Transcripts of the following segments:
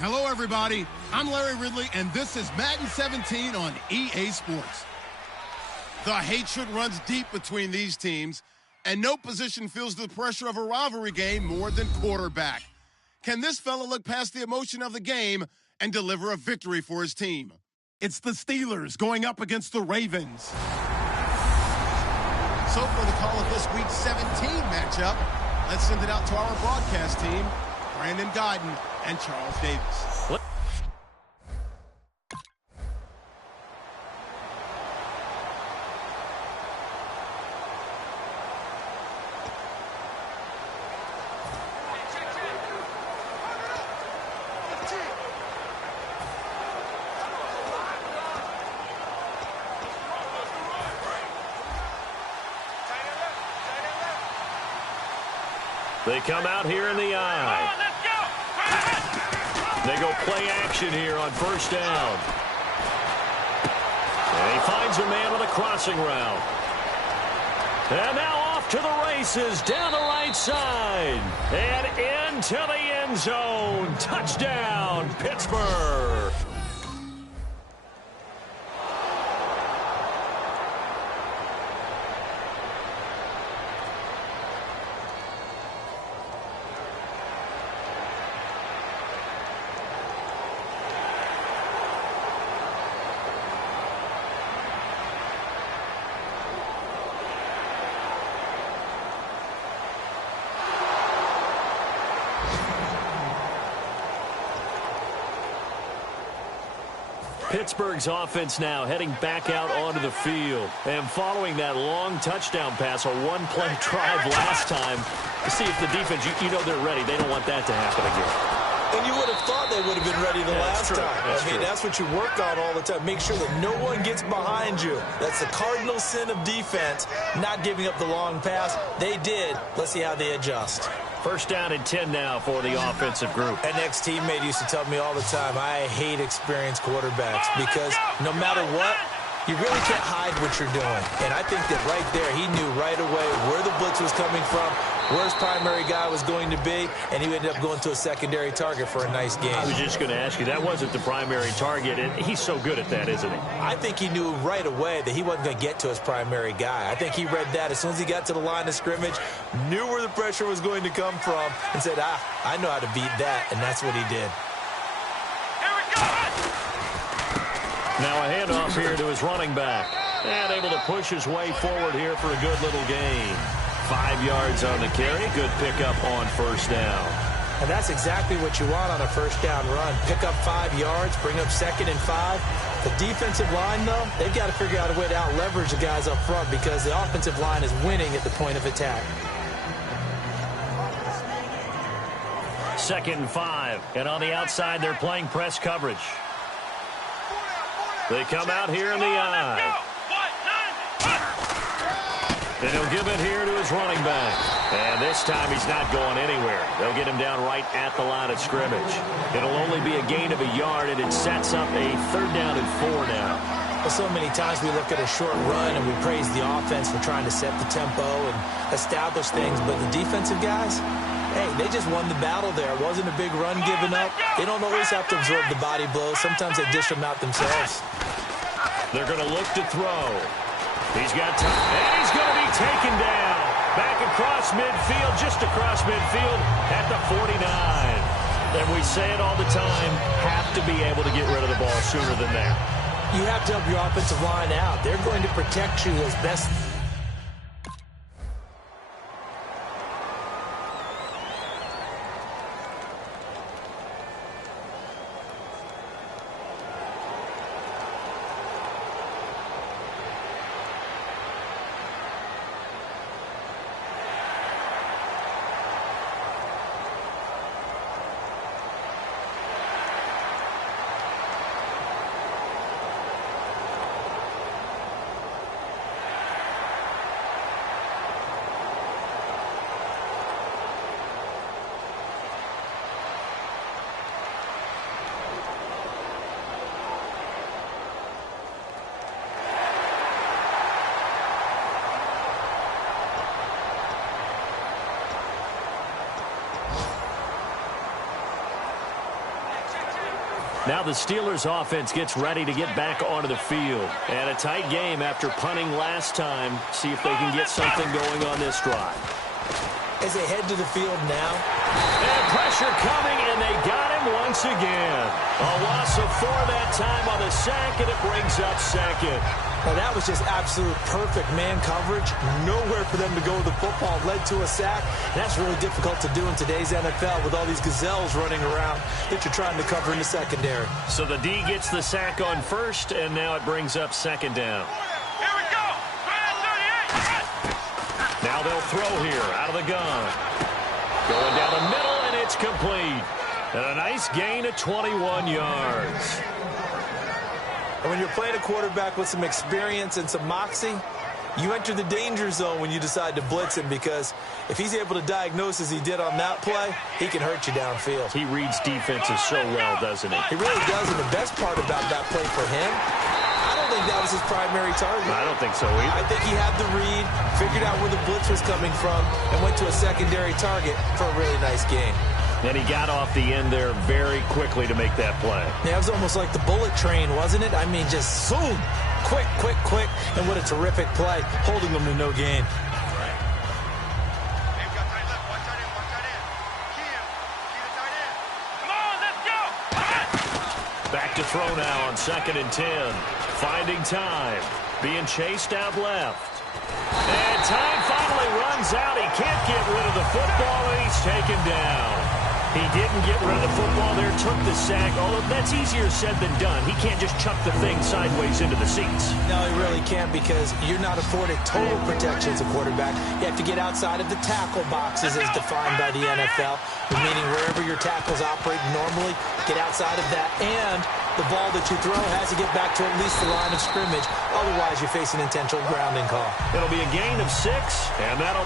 Hello, everybody. I'm Larry Ridley, and this is Madden 17 on EA Sports. The hatred runs deep between these teams, and no position feels the pressure of a rivalry game more than quarterback. Can this fella look past the emotion of the game and deliver a victory for his team? It's the Steelers going up against the Ravens. So for the call of this week's 17 matchup, let's send it out to our broadcast team, Brandon Godden and Charles Davis. They come out here in the eye. They go play action here on first down. And he finds a man with a crossing route. And now off to the races down the right side. And into the end zone. Touchdown, Pittsburgh. Pittsburgh's offense now heading back out onto the field. And following that long touchdown pass, a one-play drive last time, to see if the defense, you know they're ready. They don't want that to happen again. And you would have thought they would have been ready the last time. That's what you work on all the time. Make sure that no one gets behind you. That's the cardinal sin of defense, not giving up the long pass. They did. Let's see how they adjust. First down and 10 now for the offensive group. An ex-teammate used to tell me all the time, I hate experienced quarterbacks because no matter what, you really can't hide what you're doing. And I think that right there, he knew right away where the blitz was coming from, where his primary guy was going to be, and he ended up going to a secondary target for a nice game. I was just going to ask you, that wasn't the primary target, and he's so good at that, isn't he? I think he knew right away that he wasn't going to get to his primary guy. I think he read that as soon as he got to the line of scrimmage, knew where the pressure was going to come from, and said, I know how to beat that, and that's what he did. Now a handoff here to his running back. And able to push his way forward here for a good little gain. 5 yards on the carry. Good pickup on first down. And that's exactly what you want on a first down run. Pick up 5 yards, bring up 2nd and 5. The defensive line, though, they've got to figure out a way to out-leverage the guys up front because the offensive line is winning at the point of attack. 2nd and 5. And on the outside, they're playing press coverage. They come out here in the eye. And he'll give it here to his running back. And this time he's not going anywhere. They'll get him down right at the line of scrimmage. It'll only be a gain of a yard, and it sets up a 3rd down and 4 now. Well, so many times we look at a short run and we praise the offense for trying to set the tempo and establish things. But the defensive guys, hey, they just won the battle there. It wasn't a big run given up. They don't always have to absorb the body blows. Sometimes they dish them out themselves. They're going to look to throw. He's got time, and he's going to be taken down. Back across midfield, just across midfield at the 49. And we say it all the time, have to be able to get rid of the ball sooner than that. You have to help your offensive line out. They're going to protect you as best. Now the Steelers offense gets ready to get back onto the field. And a tight game after punting last time. See if they can get something going on this drive. As they head to the field now. And pressure coming, and they got him once again. A loss of 4 that time on the sack, and it brings up second. Now that was just absolute perfect man coverage. Nowhere for them to go with the football. Led to a sack. And that's really difficult to do in today's NFL with all these gazelles running around that you're trying to cover in the secondary. So the D gets the sack on first, and now it brings up second down. Here we go. Now they'll throw here out of the gun. Going down the middle, and it's complete. And a nice gain of 21 yards. And when you're playing a quarterback with some experience and some moxie, you enter the danger zone when you decide to blitz him, because if he's able to diagnose as he did on that play, he can hurt you downfield. He reads defenses so well, doesn't he? He really does, and the best part about that play for him, I don't think that was his primary target. I don't think so either. I think he had the read, figured out where the blitz was coming from, and went to a secondary target for a really nice gain. And he got off the end there very quickly to make that play. Yeah, it was almost like the bullet train, wasn't it? I mean, just zoom, quick, quick, quick, and what a terrific play, holding them to no gain. Back to throw now on 2nd and 10. Finding time. Being chased out left. And time finally runs out. He can't get rid of the football, and he's taken down. He didn't get rid of the football there, took the sack. Although that's easier said than done. He can't just chuck the thing sideways into the seats. No, he really can't, because you're not afforded total protection as a quarterback. You have to get outside of the tackle boxes as defined by the NFL, meaning wherever your tackles operate normally, get outside of that. And the ball that you throw has to get back to at least the line of scrimmage. Otherwise, you're facing intentional grounding call. It'll be a gain of 6, and that'll...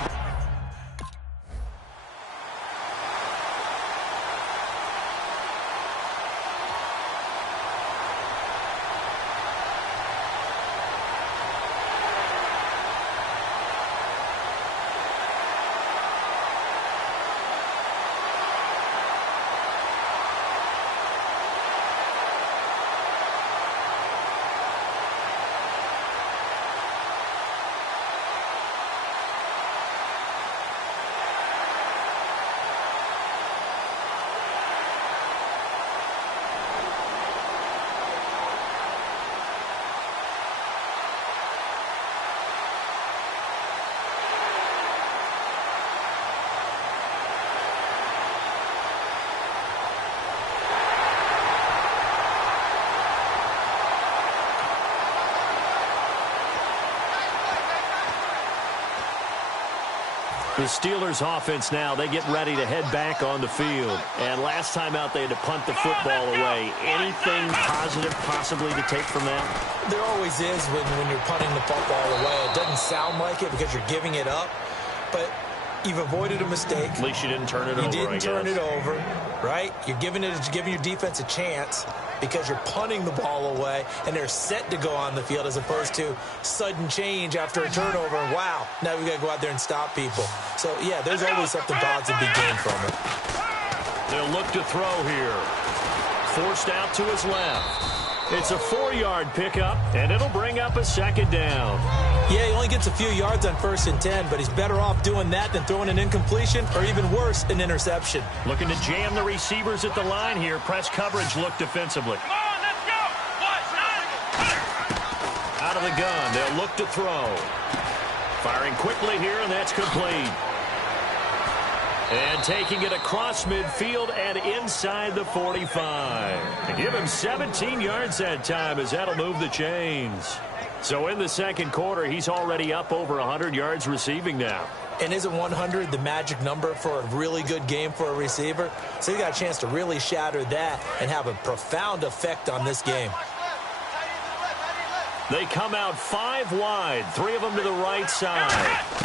The Steelers offense now, they get ready to head back on the field. And last time out, they had to punt the football away. Anything positive possibly to take from that? There always is when you're punting the football away. It doesn't sound like it because you're giving it up, but you've avoided a mistake. At least you didn't turn it over, You didn't turn it over, right? You're giving your defense a chance because you're punting the ball away, and they're set to go on the field as opposed to sudden change after a turnover. And wow, now we got to go out there and stop people. So, yeah, there's always something positive to be gained from it. They'll look to throw here. Forced out to his left. It's a 4-yard pickup, and it'll bring up a 2nd down. Yeah, he only gets a few yards on 1st and 10, but he's better off doing that than throwing an incompletion or, even worse, an interception. Looking to jam the receivers at the line here. Press coverage look defensively. Come on, let's go. Out of the gun, they'll look to throw. Firing quickly here, and that's complete. And taking it across midfield and inside the 45. To give him 17 yards that time, as that'll move the chains. So in the second quarter, he's already up over 100 yards receiving now. And isn't 100 the magic number for a really good game for a receiver? So he got a chance to really shatter that and have a profound effect on this game. They come out 5 wide, 3 of them to the right side.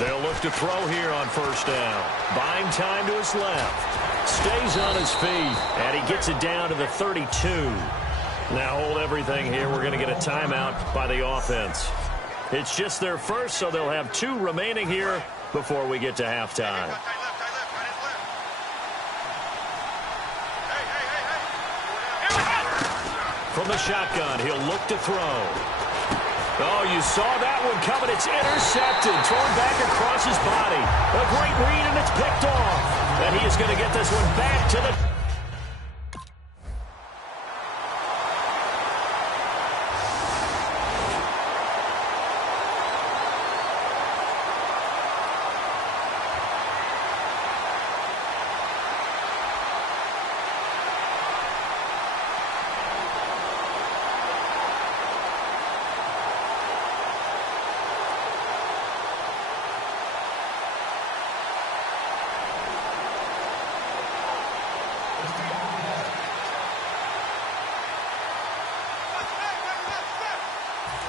They'll look to throw here on 1st down. Buying time to his left. Stays on his feet, and he gets it down to the 32. Now hold everything here. We're going to get a timeout by the offense. It's just their first, so they'll have 2 remaining here before we get to halftime. From the shotgun, he'll look to throw. Oh, you saw that one coming. It's intercepted. Thrown back across his body. A great read, and it's picked off. And he is going to get this one back to the...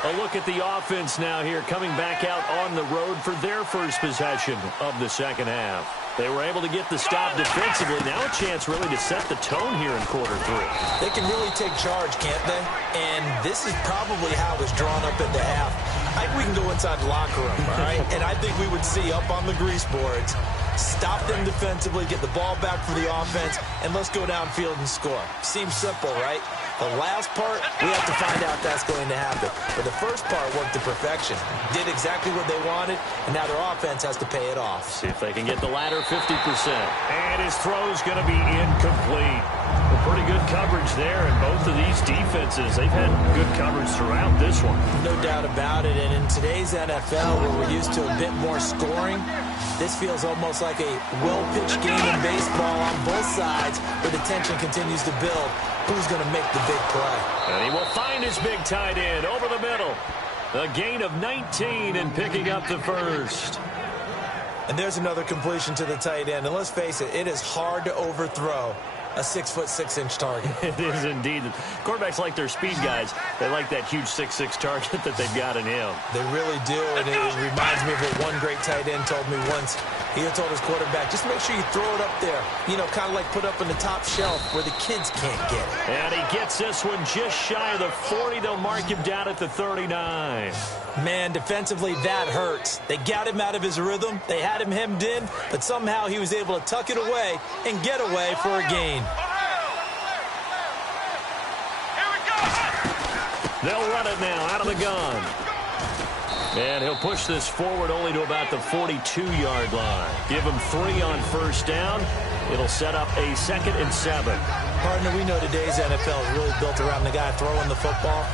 A look at the offense now here, coming back out on the road for their first possession of the second half. They were able to get the stop defensively. Now a chance really to set the tone here in quarter three. They can really take charge, can't they? And this is probably how it was drawn up at the half. I think we can go inside the locker room, all right? And I think we would see up on the grease boards, stop them defensively, get the ball back for the offense, and let's go downfield and score. Seems simple, right? The last part, we have to find out that's going to happen. But the first part worked to perfection. Did exactly what they wanted, and now their offense has to pay it off. See if they can get the latter 50%. And his throw's going to be incomplete. Well, pretty good coverage there, and both of these defenses, they've had good coverage throughout this one. No doubt about it, and in today's NFL, where we're used to a bit more scoring, this feels almost like a well-pitched game in baseball on both sides, where the tension continues to build. Who's going to make the big play? And he will find his big tight end over the middle. A gain of 19 and picking up the first. And there's another completion to the tight end. And let's face it, it is hard to overthrow a 6'6" target. It is indeed. Quarterbacks like their speed guys. They like that huge 6'6" target that they've got in him. They really do, and it reminds me of what one great tight end told me once. He had told his quarterback, just make sure you throw it up there. You know, kind of like put up on the top shelf where the kids can't get it. And he gets this one just shy of the 40. They'll mark him down at the 39. Man, defensively, that hurts. They got him out of his rhythm. They had him hemmed in, but somehow he was able to tuck it away and get away for a gain. They'll run it now out of the gun. And he'll push this forward only to about the 42-yard line. Give him 3 on first down. It'll set up a 2nd and 7. Partner, we know today's NFL is really built around the guy throwing the football.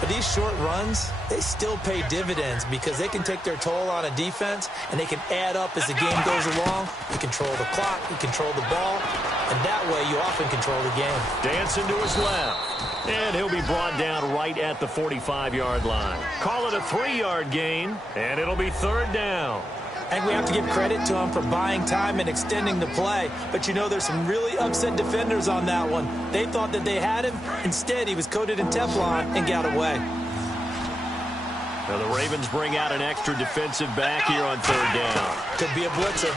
But these short runs, they still pay dividends because they can take their toll on a defense, and they can add up as the game goes along. You control the clock, you control the ball, and that way you often control the game. Dancing to his left. And he'll be brought down right at the 45-yard line. Call it a 3-yard gain, and it'll be 3rd down. And we have to give credit to him for buying time and extending the play. But you know, there's some really upset defenders on that one. They thought that they had him. Instead, he was coated in Teflon and got away. Now the Ravens bring out an extra defensive back here on 3rd down. Could be a blitzer.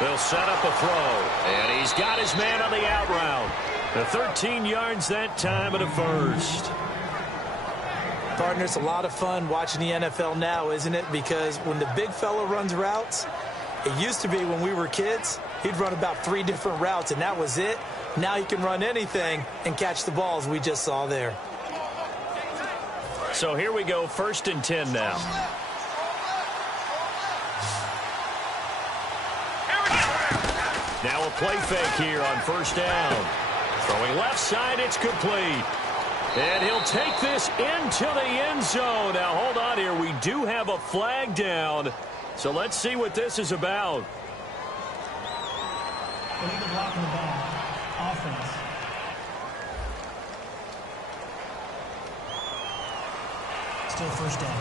They'll set up a throw. And he's got his man on the out route. The 13 yards that time and a first. Partner, it's a lot of fun watching the NFL now, isn't it? Because when the big fella runs routes, it used to be when we were kids, he'd run about 3 different routes, and that was it. Now he can run anything and catch the balls we just saw there. So here we go, 1st and 10 now. Now a play fake here on 1st down. Throwing left side, it's complete. And he'll take this into the end zone. Now, hold on here. We do have a flag down. So let's see what this is about. Illegal block in the ball. Offense. Still 1st down.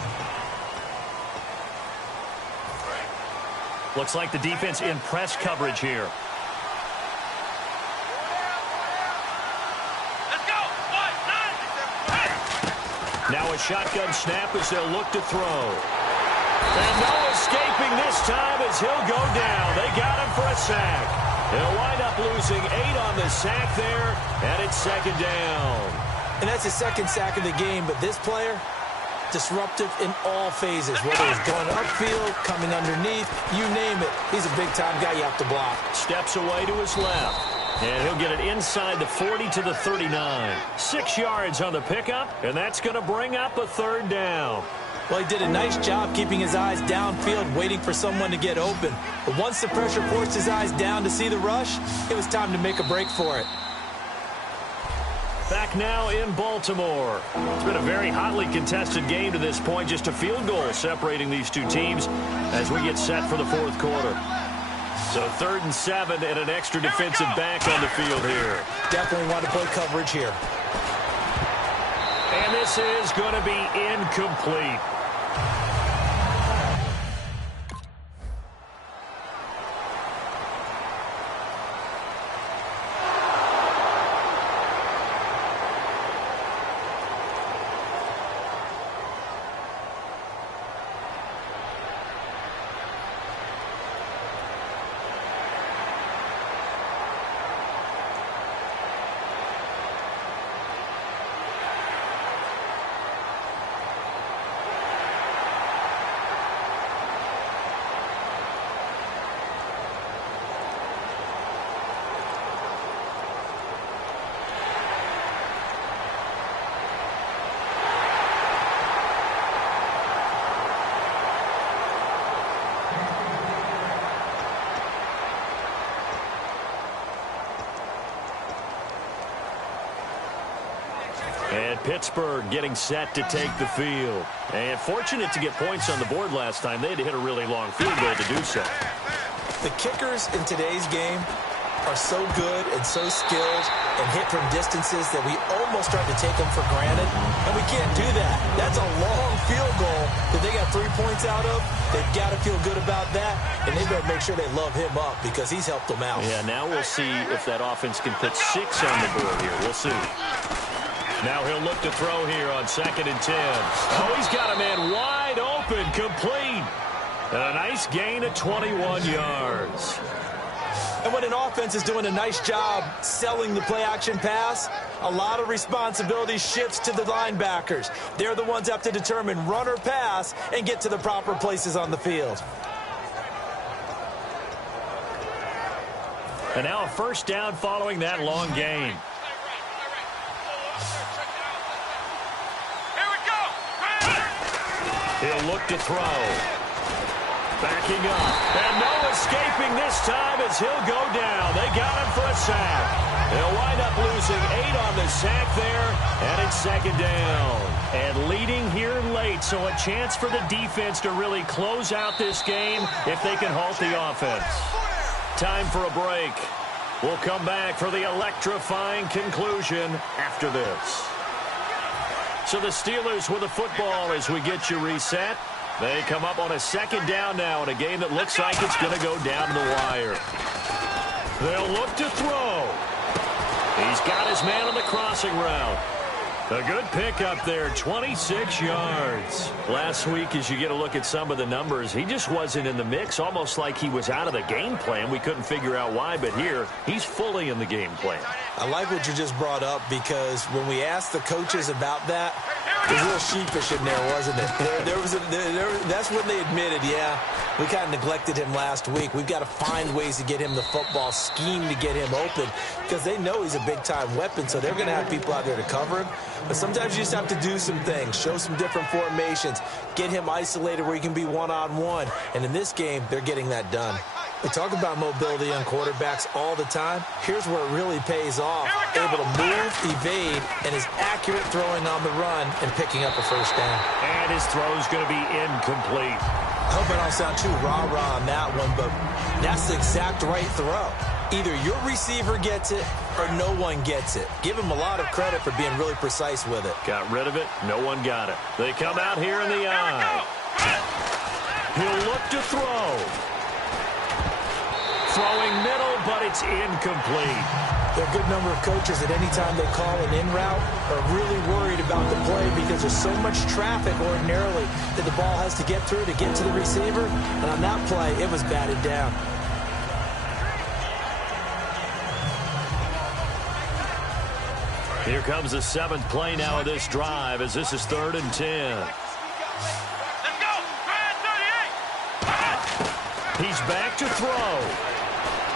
Looks like the defense in press coverage here. Now a shotgun snap as they'll look to throw. And no escaping this time as he'll go down. They got him for a sack. They'll wind up losing 8 on the sack there, and it's 2nd down. And that's his 2nd sack of the game, but this player, disruptive in all phases, whether it's going upfield, coming underneath, you name it. He's a big-time guy you have to block. Steps away to his left. And he'll get it inside the 40 to the 39. 6 yards on the pickup, and that's going to bring up a third down. Well, he did a nice job keeping his eyes downfield, waiting for someone to get open. But once the pressure forced his eyes down to see the rush, it was time to make a break for it. Back now in Baltimore. It's been a very hotly contested game to this point. Just a field goal separating these two teams as we get set for the fourth quarter. So 3rd and 7 and an extra defensive back on the field here. Definitely want to play coverage here. And this is going to be incomplete. And Pittsburgh getting set to take the field. And fortunate to get points on the board last time. They had to hit a really long field goal to do so. The kickers in today's game are so good and so skilled and hit from distances that we almost start to take them for granted. And we can't do that. That's a long field goal that they got 3 points out of. They've got to feel good about that. And they better make sure they love him up because he's helped them out. Yeah, now we'll see if that offense can put 6 on the board here. We'll see. Now he'll look to throw here on 2nd and 10. Oh, he's got a man wide open, complete. And a nice gain of 21 yards. And when an offense is doing a nice job selling the play-action pass, a lot of responsibility shifts to the linebackers. They're the ones that have to determine run or pass and get to the proper places on the field. And now a first down following that long gain. He'll look to throw. Backing up. And no escaping this time as he'll go down. They got him for a sack. They'll wind up losing 8 on the sack there. And it's 2nd down. And leading here late, so a chance for the defense to really close out this game if they can halt the offense. Time for a break. We'll come back for the electrifying conclusion after this. So the Steelers with the football as we get you reset. They come up on a 2nd down now in a game that looks like it's going to go down to the wire. They'll look to throw. He's got his man on the crossing route. A good pickup there, 26 yards. Last week, as you get a look at some of the numbers, he just wasn't in the mix, almost like he was out of the game plan. We couldn't figure out why, but here, he's fully in the game plan. I like what you just brought up because when we asked the coaches about that, it was a little sheepish in there, wasn't it? That's when they admitted, yeah, we kind of neglected him last week. We've got to find ways to get him the football, scheme to get him open because they know he's a big-time weapon, so they're going to have people out there to cover him. But sometimes you just have to do some things, show some different formations, get him isolated where he can be one-on-one. And in this game, they're getting that done. We talk about mobility on quarterbacks all the time. Here's where it really pays off. Able to move, evade, and his accurate throwing on the run and picking up a first down. And his throw's going to be incomplete. I hope I don't sound too rah-rah on that one, but that's the exact right throw. Either your receiver gets it or no one gets it. Give him a lot of credit for being really precise with it. Got rid of it. No one got it. They come out here in the eye. He'll look to throw. Throwing middle, but it's incomplete. There are a good number of coaches that any time they call an in route are really worried about the play because there's so much traffic ordinarily that the ball has to get through to get to the receiver. And on that play, it was batted down. Here comes the 7th play now of this drive as this is 3rd and 10. He's back to throw.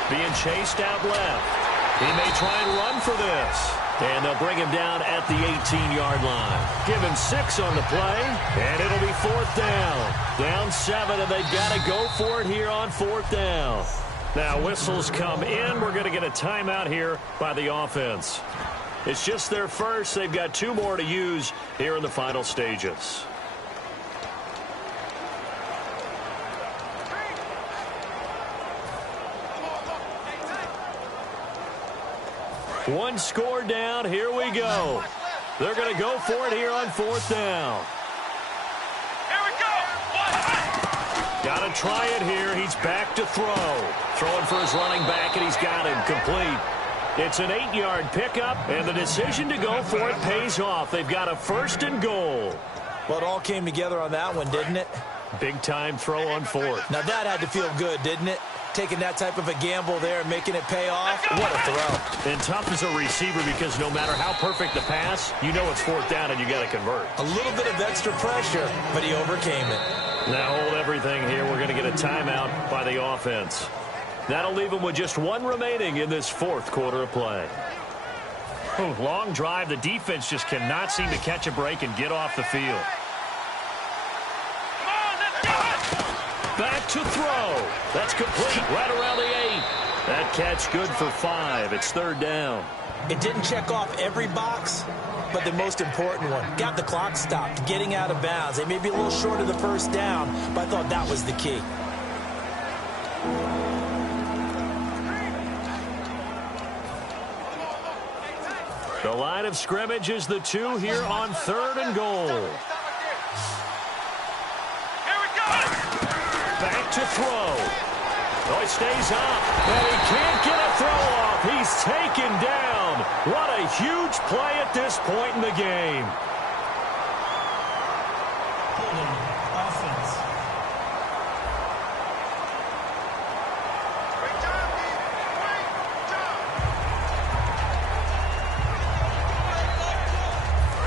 Being chased out left. He may try and run for this. And they'll bring him down at the 18-yard line. Give him 6 on the play, and it'll be 4th down. Down 7, and they've got to go for it here on 4th down. Now whistles come in. We're going to get a timeout here by the offense. It's just their first. They've got 2 more to use here in the final stages. One score down. Here we go. They're going to go for it here on 4th down. Here we go. Got to try it here. He's back to throw. Throwing for his running back, and he's got him complete. It's an 8-yard pickup, and the decision to go for it pays off. They've got a 1st and goal. Well, it all came together on that one, didn't it? Big-time throw on 4th. Now, that had to feel good, didn't it? Taking that type of a gamble there and making it pay off. What a throw. And tough as a receiver because no matter how perfect the pass, you know it's 4th down and you got to convert. A little bit of extra pressure, but he overcame it. Now hold everything here. We're going to get a timeout by the offense. That'll leave them with just 1 remaining in this 4th quarter of play. Oh, long drive. The defense just cannot seem to catch a break and get off the field. Back to throw. That's complete right around the 8. That catch good for 5. It's 3rd down. It didn't check off every box, but the most important one. Got the clock stopped, getting out of bounds. They may be a little short of the 1st down, but I thought that was the key. The line of scrimmage is the 2 here on 3rd and goal. Back to throw. Oh, he stays up, and he can't get a throw off. He's taken down. What a huge play at this point in the game. Offense.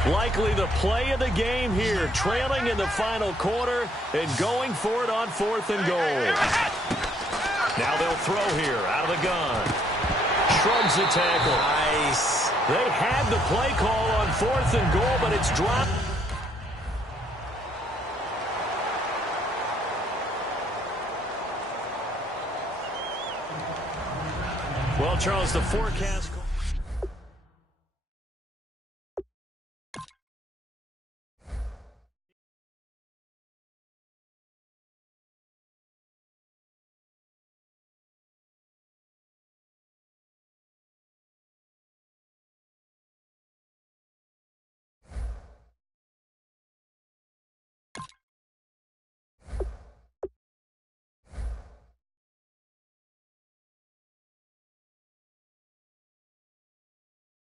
Likely the play of the game here, trailing in the final quarter and going for it on 4th and goal. Now they'll throw here out of the gun. Shrugs the tackle. Nice. They had the play call on 4th and goal, but it's dropped. Well, Charles, the forecast